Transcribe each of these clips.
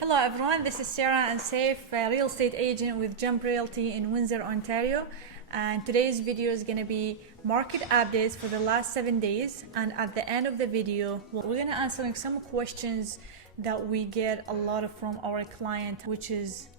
Hello everyone, this is Sarah and Saif, a real estate agent with Jump Realty in Windsor, Ontario. And today's video is going to be market updates for the last 7 days. And at the end of the video, we're going to answer some questions that we get a lot of from our client, which is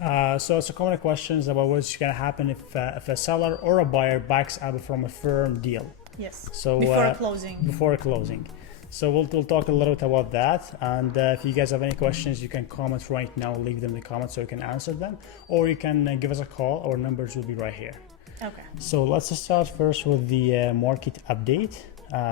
So it's a common questions about what's going to happen if a seller or a buyer backs out from a firm deal. yes, So before closing. Before closing. So we'll talk a little bit about that. And if you guys have any questions, you can comment right now, leave them in the comments so we can answer them, or you can give us a call. Our numbers will be right here. Okay. So let's start first with the market update.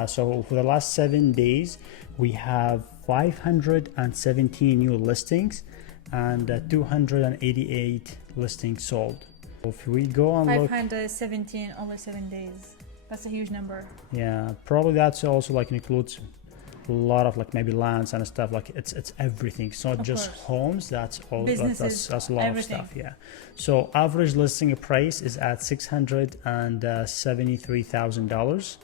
So for the last 7 days, we have 517 new listings and 288 listings sold. If we go and look, 517 over 7 days. That's a huge number. yeah, probably that's also like includes a lot of like maybe lands and stuff. Like it's everything. It's not Of just course. homes. That's all. Businesses, That's a lot everything. of stuff. Yeah. So average listing price is at $673,000.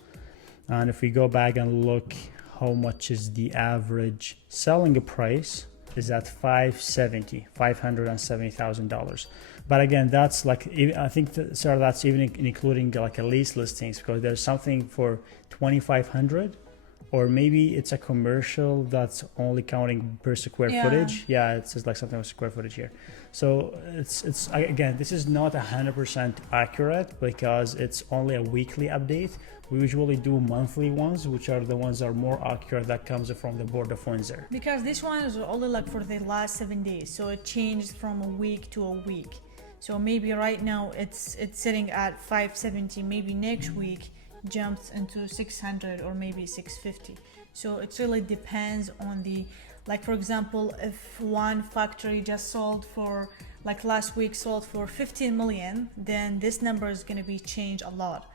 And if we go back and look, how much is the average selling price? Is at $570,000. But again, that's like, I think Sarah, that's even including like a lease listings, because there's something for 2,500, or maybe it's a commercial that's only counting per square footage. Yeah, it's just like something with square footage here. So it's again, this is not 100% accurate because it's only a weekly update. We usually do monthly ones, which are the ones that are more accurate, that comes from the Board of Windsor. Because this one is only like for the last 7 days, so it changed from a week to a week. So maybe right now it's sitting at 570, maybe next week jumps into 600 or maybe 650. So it really depends on the, like for example, if one factory just sold for, like last week sold for 15 million, then this number is going to be changed a lot.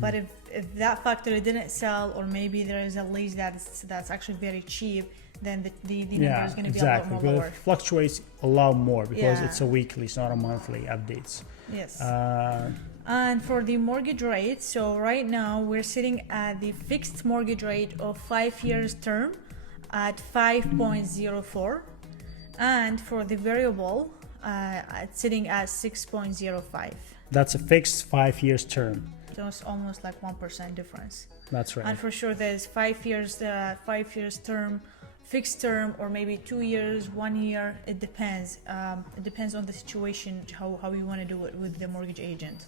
But if that factory didn't sell, or maybe there is a lease that's actually very cheap, then the number is going to be a lot more lower. It fluctuates a lot more because Yeah. it's a weekly, it's not a monthly updates. Yes. And for the mortgage rate, so right now we're sitting at the fixed mortgage rate of 5 years term at 5.04, and for the variable, it's sitting at 6.05. That's a fixed 5 years term. So it's almost like 1% difference. That's right. And for sure, there's 5 years term, fixed term, or maybe 2 years, 1 year. It depends. It depends on the situation, how you want to do it with the mortgage agent.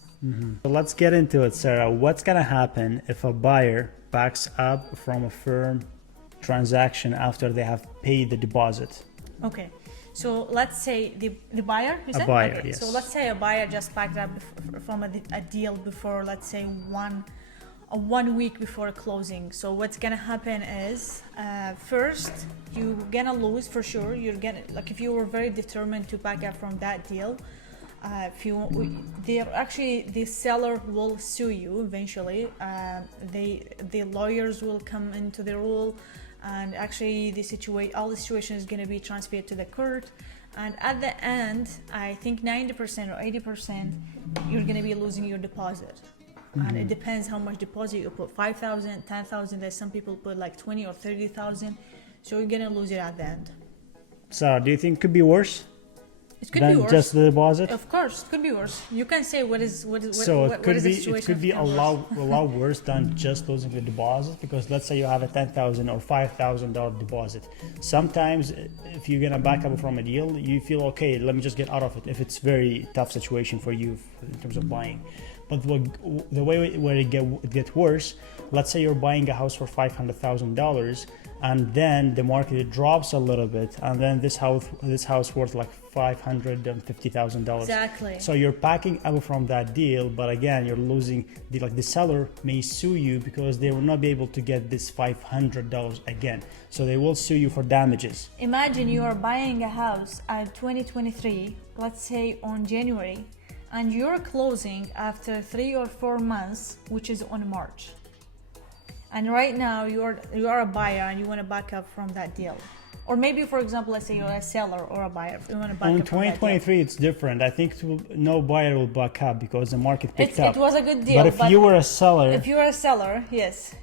So let's get into it, Sarah. What's gonna happen if a buyer backs up from a firm transaction after they have paid the deposit? Okay. So let's say the buyer, you said? A buyer, okay. yes. So let's say a buyer just backed up from a deal before, let's say 1 week before closing. So what's gonna happen is, first you're gonna lose for sure. You're gonna, like, if you were very determined to back up from that deal, the seller will sue you eventually. The lawyers will come into the role, and actually all the situation is going to be transferred to the court, and at the end I think 90% or 80% you're going to be losing your deposit. And it depends how much deposit you put, 5,000, 10,000. There's some people put like 20 or 30,000, so you're going to lose it at the end. Sarah, do you think it could be worse It could than be worse. just the deposit? Of course, it could be worse. You can say what is So what it is could the be situation a lot worse than just losing the deposit, because let's say you have a $10,000 or $5,000 deposit. Sometimes if you're gonna back up from a deal, you feel okay, let me just get out of it, if it's very tough situation for you in terms of buying. But the way where it gets worse, let's say you're buying a house for $500,000, and then the market drops a little bit, and then this house worth like $550,000. Exactly. So you're backing up from that deal, but again, you're losing. The seller may sue you because they will not be able to get this $500 again. So they will sue you for damages. Imagine you are buying a house at 2023, let's say on January, and you're closing after 3 or 4 months, which is on March. And right now you are a buyer and you want to back up from that deal. Or maybe, for example, let's say you're a seller or a buyer. You want to back In up from that deal. 2023, it's different. I think no buyer will back up because the market picked up. It was a good deal. But if you were a seller, if you are a seller, yes.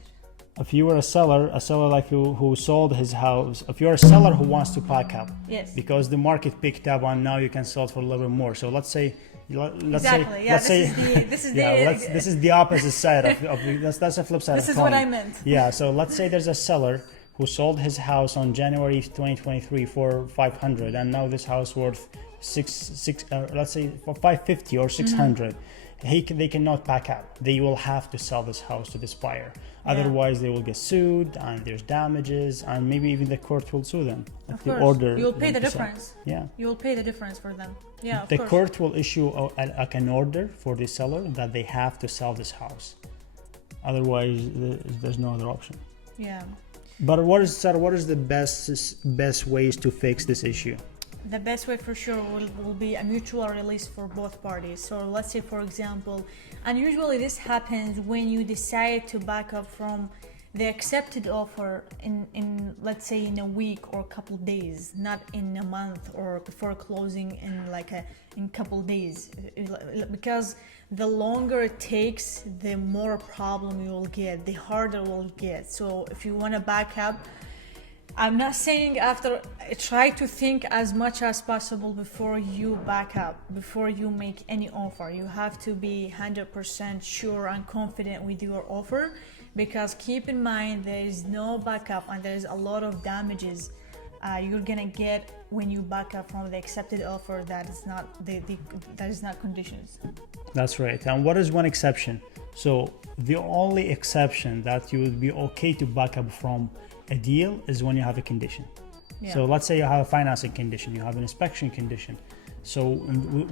if you were a seller like who sold his house, if you're a seller who wants to pack up, Yes. because the market picked up and now you can sell it for a little bit more. So let's say, Exactly. Yeah. this is the opposite side of that's the flip side. This of is what coin. I meant. Yeah. So let's say there's a seller who sold his house on January 2023 for 500, and now this house worth let's say for 550 or 600. They cannot back out. They will have to sell this house to this buyer. Otherwise, they will get sued, and there's damages, and maybe even the court will sue them. Of The course. order You'll pay the them to sell. difference. Yeah. You will pay the difference for them. Yeah, of The course. court will issue like an order for the seller that they have to sell this house. Otherwise, there's no other option. Yeah. But what is the best ways to fix this issue? The best way for sure will be a mutual release for both parties. So let's say, for example, and usually this happens when you decide to back up from the accepted offer in let's say in a week or a couple days, not in a month or before closing in couple days, because the longer it takes, the more problem you will get, the harder it will get. So if you want to back up, I'm not saying try to think as much as possible before you back up, before you make any offer. You have to be 100% sure and confident with your offer, because keep in mind there is no backup and there is a lot of damages you're gonna get when you back up from the accepted offer that is not conditions. That's right. And what is one exception? So the only exception that you would be okay to back up from a deal is when you have a condition. Yeah. So let's say you have a financing condition, you have an inspection condition. So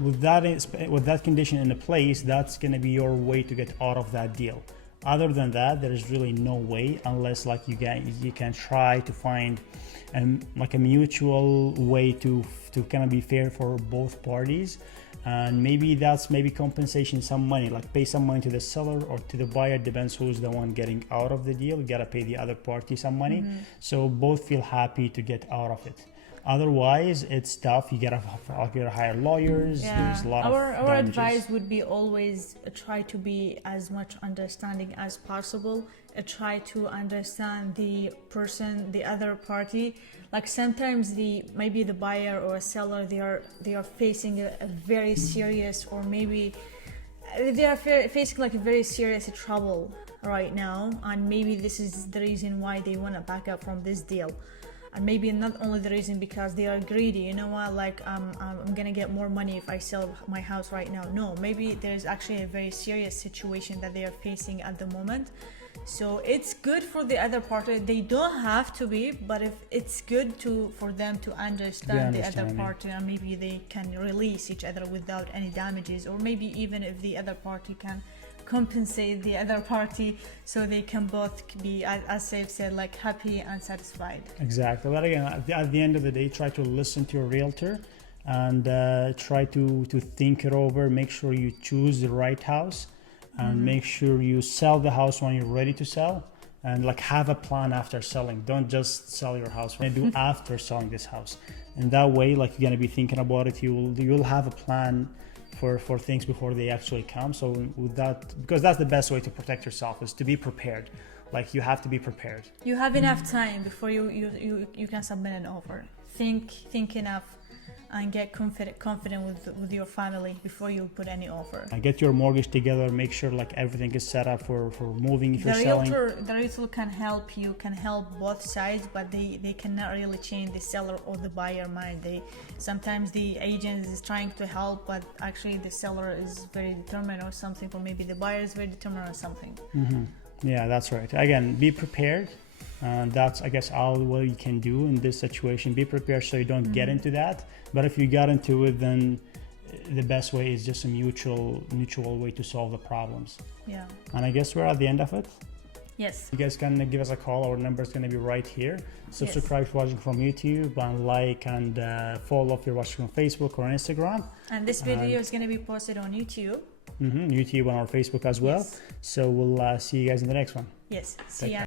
with that condition in place, that's going to be your way to get out of that deal. Other than that, there is really no way, unless like you can try to find like a mutual way to kind of be fair for both parties. And maybe that's compensation, some money, like pay some money to the seller or to the buyer, depends who's the one getting out of the deal. You gotta pay the other party some money, so both feel happy to get out of it. Otherwise, it's tough. You gotta hire lawyers. Yeah. There's a lot Our advice would be always try to be as much understanding as possible. Try to understand the person, the other party. Like sometimes maybe the buyer or a seller, they are facing a very serious, or maybe they are facing like a very serious trouble right now, and maybe this is the reason why they want to back up from this deal. And maybe not only the reason because they are greedy, you know what, like I'm gonna get more money if I sell my house right now. No, maybe there's actually a very serious situation that they are facing at the moment. So it's good for the other party. They don't have to be, but if it's good for them to understand the other party, and maybe they can release each other without any damages, or maybe even if the other party can compensate the other party, so they can both be, as Saif said, like happy and satisfied. Exactly. But again, at the end of the day, try to listen to your realtor and try to think it over. Make sure you choose the right house, and make sure you sell the house when you're ready to sell, and like have a plan after selling. Don't just sell your house. What do after selling this house, and that way, like you're gonna be thinking about it. You'll have a plan for things before they actually come. So with that, because that's the best way to protect yourself, is to be prepared. Like you have to be prepared. You have enough time before you can submit an offer. Think enough and get confident with your family before you put any offer. Get your mortgage together. Make sure like everything is set up for moving if you're selling. The realtor can help you, can help both sides, but they cannot really change the seller or the buyer mind. Sometimes the agent is trying to help, but actually the seller is very determined or something, or maybe the buyer is very determined or something. Yeah, that's right. Again, be prepared. That's, I guess, all what you can do in this situation. Be prepared so you don't get into that. But if you got into it, then the best way is just a mutual way to solve the problems. Yeah. And I guess we're at the end of it. Yes. You guys can give us a call. Our number is going to be right here. Subscribe if you're watching from YouTube, and like and follow if you're watching on Facebook or Instagram. And this video is going to be posted on YouTube. YouTube and our Facebook as well. Yes. So we'll see you guys in the next one. Yes. See ya.